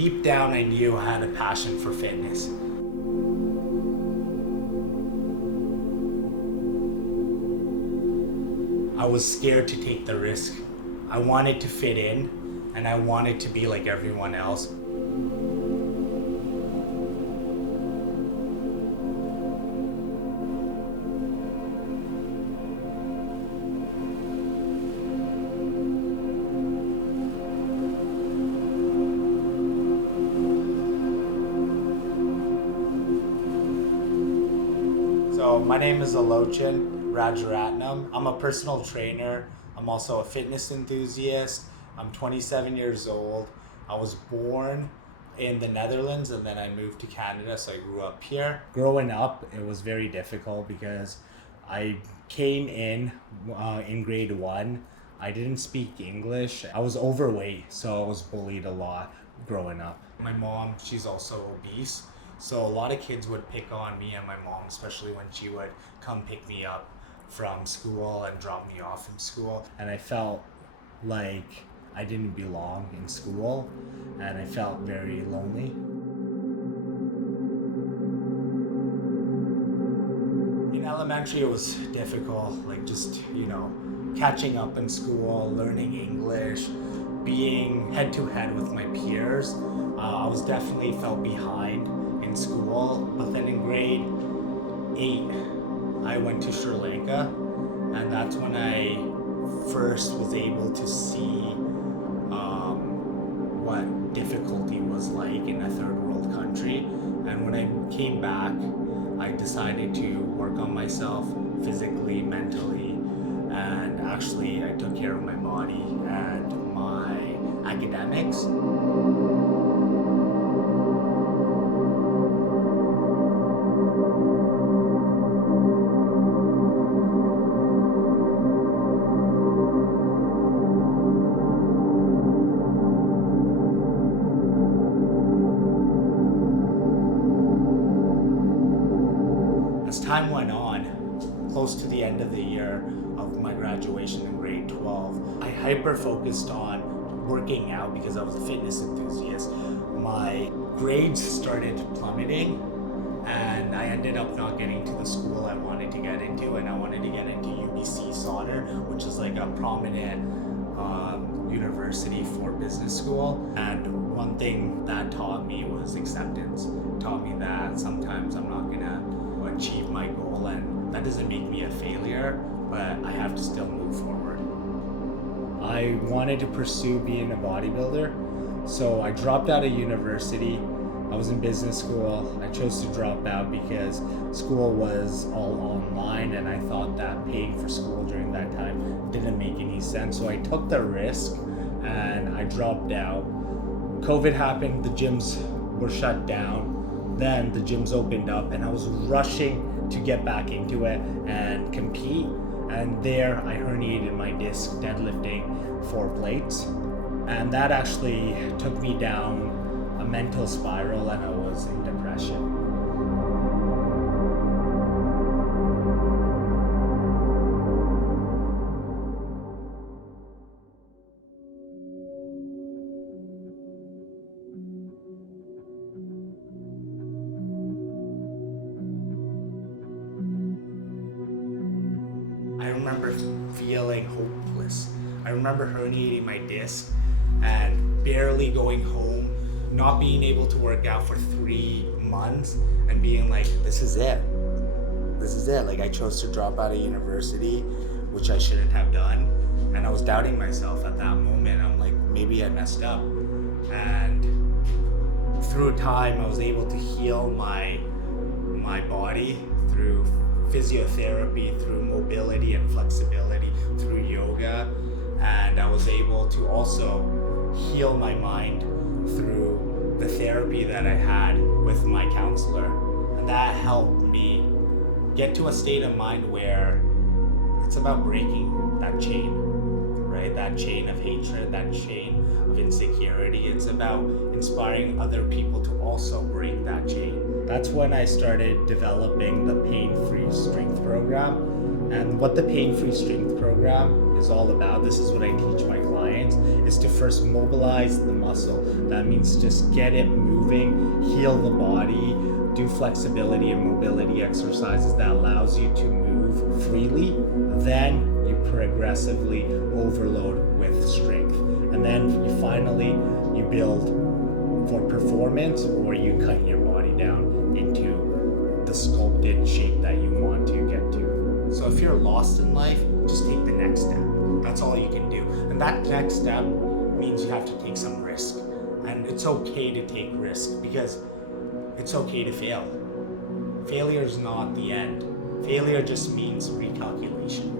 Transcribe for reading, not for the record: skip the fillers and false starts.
Deep down, I knew I had a passion for fitness. I was scared to take the risk. I wanted to fit in, and I wanted to be like everyone else. So my name is Alochen Rajaratnam. I'm a personal trainer. I'm also a fitness enthusiast. I'm 27 years old. I was born in the Netherlands and then I moved to Canada, so I grew up here. Growing up, it was very difficult because I came in grade 1. I didn't speak English. I was overweight, so I was bullied a lot growing up. My mom, she's also obese. So a lot of kids would pick on me and my mom, especially when she would come pick me up from school and drop me off in school. And I felt like I didn't belong in school and I felt very lonely. In elementary, it was difficult, like just, catching up in school, learning English, being head to head with my peers. I was definitely felt behind in school, but then in grade 8 I went to Sri Lanka, and that's when I first was able to see what difficulty was like in a third world country. And when I came back, I decided to work on myself physically, mentally, and actually I took care of my body and my academics. As time went on, close to the end of the year of my graduation in grade 12, I hyper-focused on working out because I was a fitness enthusiast. My grades started plummeting, and I ended up not getting to the school I wanted to get into, and I wanted to get into UBC Solder, which is like a prominent university for business school. And one thing that taught me was acceptance. It taught me that sometimes I'm not gonna achieve my goal, and that doesn't make me a failure, but I have to still move forward. I wanted to pursue being a bodybuilder, so I dropped out of university. I was in business school. I chose to drop out because school was all online, and I thought that paying for school during that time didn't make any sense, so I took the risk and I dropped out. COVID happened, the gyms were shut down. Then the gyms opened up and I was rushing to get back into it and compete. And there I herniated my disc deadlifting 4 plates. And that actually took me down a mental spiral, and I was in depression. I remember feeling hopeless. I remember herniating my disc and barely going home, not being able to work out for 3 months, and being like, this is it. This is it. Like, I chose to drop out of university, which I shouldn't have done. And I was doubting myself at that moment. I'm like, maybe I messed up. And through time, I was able to heal my body through physiotherapy, through mobility and flexibility, through yoga. And I was able to also heal my mind through the therapy that I had with my counselor. And that helped me get to a state of mind where it's about breaking that chain, right? That chain of hatred, that chain of insecurity. It's about inspiring other people to also break that chain. That's when I started developing the pain-free strength program, And what the pain-free strength program is all about, this is what I teach my clients, is to first mobilize the muscle. That means just get it moving, heal the body, do flexibility and mobility exercises that allows you to move freely. Then you progressively overload with strength. And then you build for performance, or you cut your body down into the sculpted shape that you want to get to. So if you're lost in life, just take the next step. That's all you can do. And that next step means you have to take some risk. And it's okay to take risk, because it's okay to fail. Failure is not the end. Failure just means recalculation.